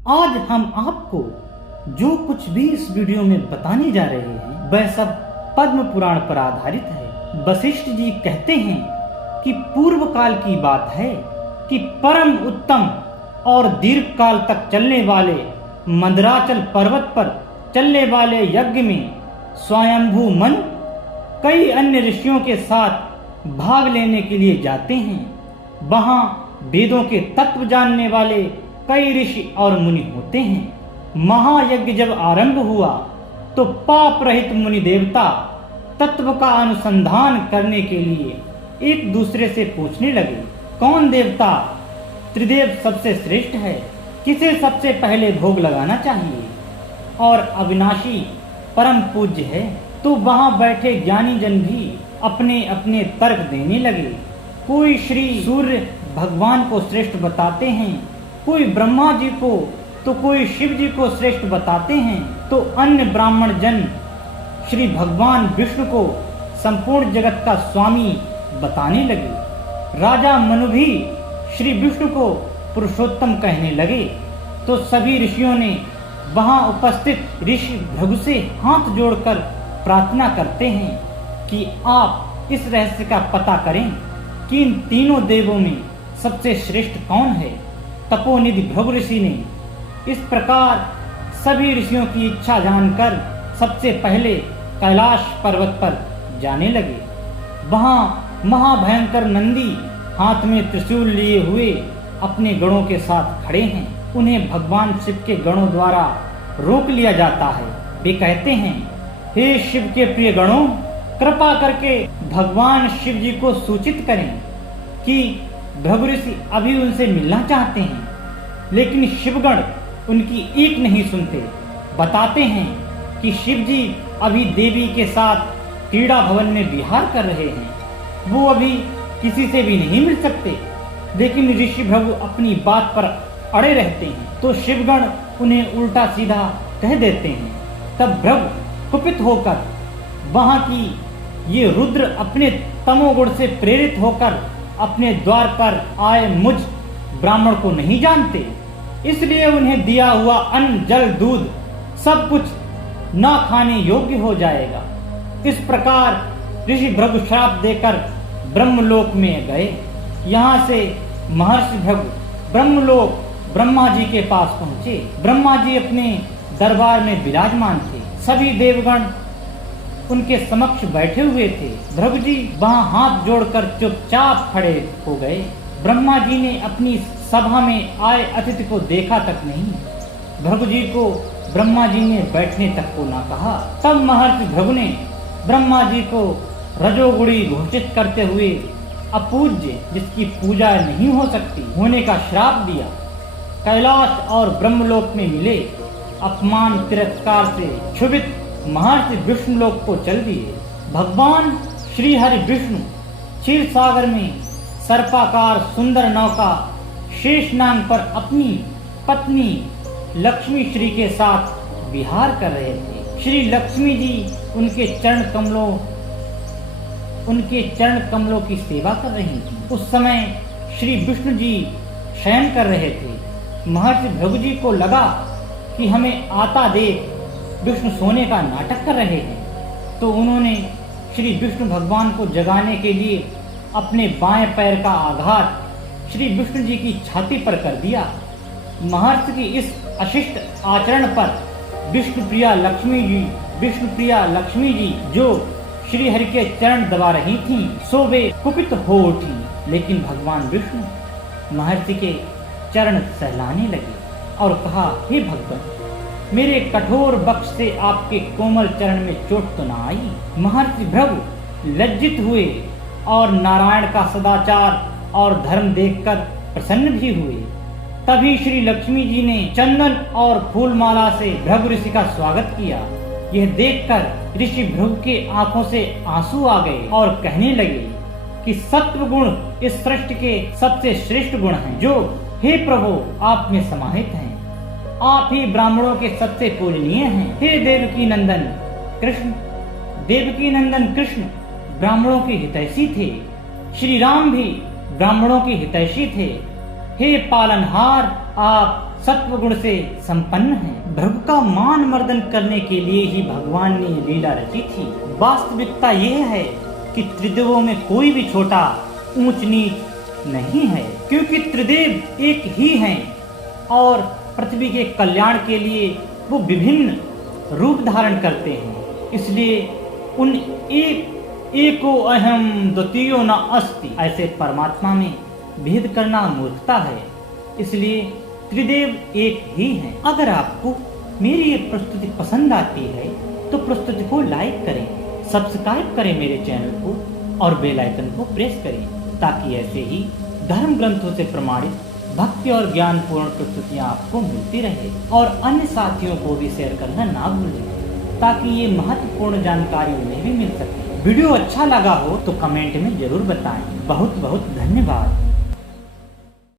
आज हम आपको जो कुछ भी इस वीडियो में बताने जा रहे हैं वह सब पद्म पुराण पर आधारित है। वशिष्ठ जी कहते हैं कि पूर्व काल की बात है कि परम उत्तम और दीर्घ काल तक चलने वाले मंदराचल पर्वत पर चलने वाले यज्ञ में स्वयंभू मन कई अन्य ऋषियों के साथ भाग लेने के लिए जाते हैं। वहां वेदों के तत्व जानने वाले कई ऋषि और मुनि होते हैं। महायज्ञ जब आरंभ हुआ तो पाप रहित मुनि देवता तत्व का अनुसंधान करने के लिए एक दूसरे से पूछने लगे, कौन देवता त्रिदेव सबसे श्रेष्ठ है, किसे सबसे पहले भोग लगाना चाहिए और अविनाशी परम पूज्य है। तो वहां बैठे ज्ञानी जन भी अपने अपने तर्क देने लगे। कोई श्री सूर्य भगवान को श्रेष्ठ बताते हैं, कोई ब्रह्मा जी को, तो कोई शिव जी को श्रेष्ठ बताते हैं, तो अन्य ब्राह्मण जन श्री भगवान विष्णु को संपूर्ण जगत का स्वामी बताने लगे। राजा मनु भी श्री विष्णु को पुरुषोत्तम कहने लगे। तो सभी ऋषियों ने वहां उपस्थित ऋषि भृगु से हाथ जोड़कर प्रार्थना करते हैं कि आप इस रहस्य का पता करें कि इन तीनों देवों में सबसे श्रेष्ठ कौन है। तपोनिधि भृगु ऋषि ने इस प्रकार सभी ऋषियों की इच्छा जानकर सबसे पहले कैलाश पर्वत पर जाने लगे। वहां महाभयंकर नंदी हाथ में त्रिशूल लिए हुए अपने गणों के साथ खड़े हैं। उन्हें भगवान शिव के गणों द्वारा रोक लिया जाता है। वे कहते हैं, हे शिव के प्रिय गणों, कृपा करके भगवान शिव जी को सूचित करें कि भृगु ऋषि अभी उनसे मिलना चाहते हैं। लेकिन शिवगण उनकी एक नहीं सुनते। बताते हैं कि शिव जी अभी देवी के साथ क्रीड़ा भवन में विहार कर रहे हैं, वो अभी किसी से भी नहीं मिल सकते। लेकिन ऋषि भृगु अपनी बात पर अड़े रहते हैं, तो शिवगण उन्हें उल्टा सीधा कह देते हैं। तब भृगु कुपित होकर वहां की ये रुद्र अपने तमोगुण से प्रेरित होकर अपने द्वार पर आए मुझ ब्राह्मण को नहीं जानते, इसलिए उन्हें दिया हुआ अन्न जल दूध सब कुछ न खाने योग्य हो जाएगा। इस प्रकार ऋषि भृगु श्राप देकर ब्रह्मलोक में गए। यहाँ से महर्षि भृगु ब्रह्मलोक ब्रह्मा जी के पास पहुँचे। ब्रह्मा जी अपने दरबार में विराजमान थे। सभी देवगण उनके समक्ष बैठे हुए थे। भृगु जी वहां हाथ जोड़कर चुपचाप खड़े हो गए। ब्रह्मा जी ने अपनी सभा में आए अतिथि को देखा तक नहीं। भृगु जी को ब्रह्मा जी ने बैठने तक को ना कहा। तब महर्षि भृगु ने ब्रह्मा जी को रजोगुणी घोषित करते हुए अपूज्य, जिसकी पूजा नहीं हो सकती, होने का श्राप दिया। कैलाश और ब्रह्मलोक में मिले अपमान तिरस्कार से क्षुभित महर्षि विष्णु लोक को चल दिए। भगवान श्री हरि विष्णु क्षीर सागर में सर्पाकार सुंदर नौका शेषनाग पर अपनी पत्नी लक्ष्मी श्री के साथ विहार कर रहे थे। श्री लक्ष्मी जी उनके चरण कमलों की सेवा कर रही थी। उस समय श्री विष्णु जी शयन कर रहे थे। महर्षि भृगु जी को लगा कि हमें आता देख विष्णु सोने का नाटक कर रहे हैं, तो उन्होंने श्री विष्णु भगवान को जगाने के लिए अपने बाएं पैर का आघात श्री विष्णु जी की छाती पर कर दिया। महर्षि की इस अशिष्ट आचरण पर विष्णुप्रिया लक्ष्मी जी जो श्री हरि के चरण दबा रही थीं, सो वे कुपित हो उठी। लेकिन भगवान विष्णु महर्षि के चरण सहलाने लगे और कहा, हे भगवान, मेरे कठोर वक्ष से आपके कोमल चरण में चोट तो न आई। महर्षि भृगु लज्जित हुए और नारायण का सदाचार और धर्म देखकर प्रसन्न भी हुए। तभी श्री लक्ष्मी जी ने चंदन और फूलमाला से भृगु ऋषि का स्वागत किया। यह देखकर ऋषि भृगु के आंखों से आंसू आ गए और कहने लगे कि सत्व गुण इस सृष्टि के सबसे श्रेष्ठ गुण हैं, जो हे प्रभु आप में समाहित हैं। आप ही ब्राह्मणों के सबसे पूजनीय हैं। हे देवकी नंदन कृष्ण ब्राह्मणों के हितैषी थे। श्री राम भी ब्राह्मणों के हितैषी थे। हे पालनहार, आप सत्व गुण से संपन्न हैं। भृगु का मान मर्दन करने के लिए ही भगवान ने लीला रची थी। वास्तविकता यह है कि त्रिदेवों में कोई भी छोटा ऊंच नीच नहीं है, क्योंकि त्रिदेव एक ही हैं और पृथ्वी के कल्याण के लिए वो विभिन्न रूप धारण करते हैं। इसलिए उन एको अहम द्वितीयो न अस्ति ऐसे परमात्मा में भेद करना मूर्खता है। इसलिए त्रिदेव एक ही हैं। अगर आपको मेरी ये प्रस्तुति पसंद आती है तो प्रस्तुति को लाइक करें, सब्सक्राइब करें मेरे चैनल को और बेल आइकन को प्रेस करें, ताकि ऐसे ही धर्म ग्रंथों से प्रमाणित भक्ति और ज्ञानपूर्ण प्रस्तुतियाँ आपको मिलती रहे। और अन्य साथियों को भी शेयर करना ना भूलें, ताकि ये महत्वपूर्ण जानकारी उन्हें भी मिल सके। वीडियो अच्छा लगा हो तो कमेंट में जरूर बताएं। बहुत बहुत धन्यवाद।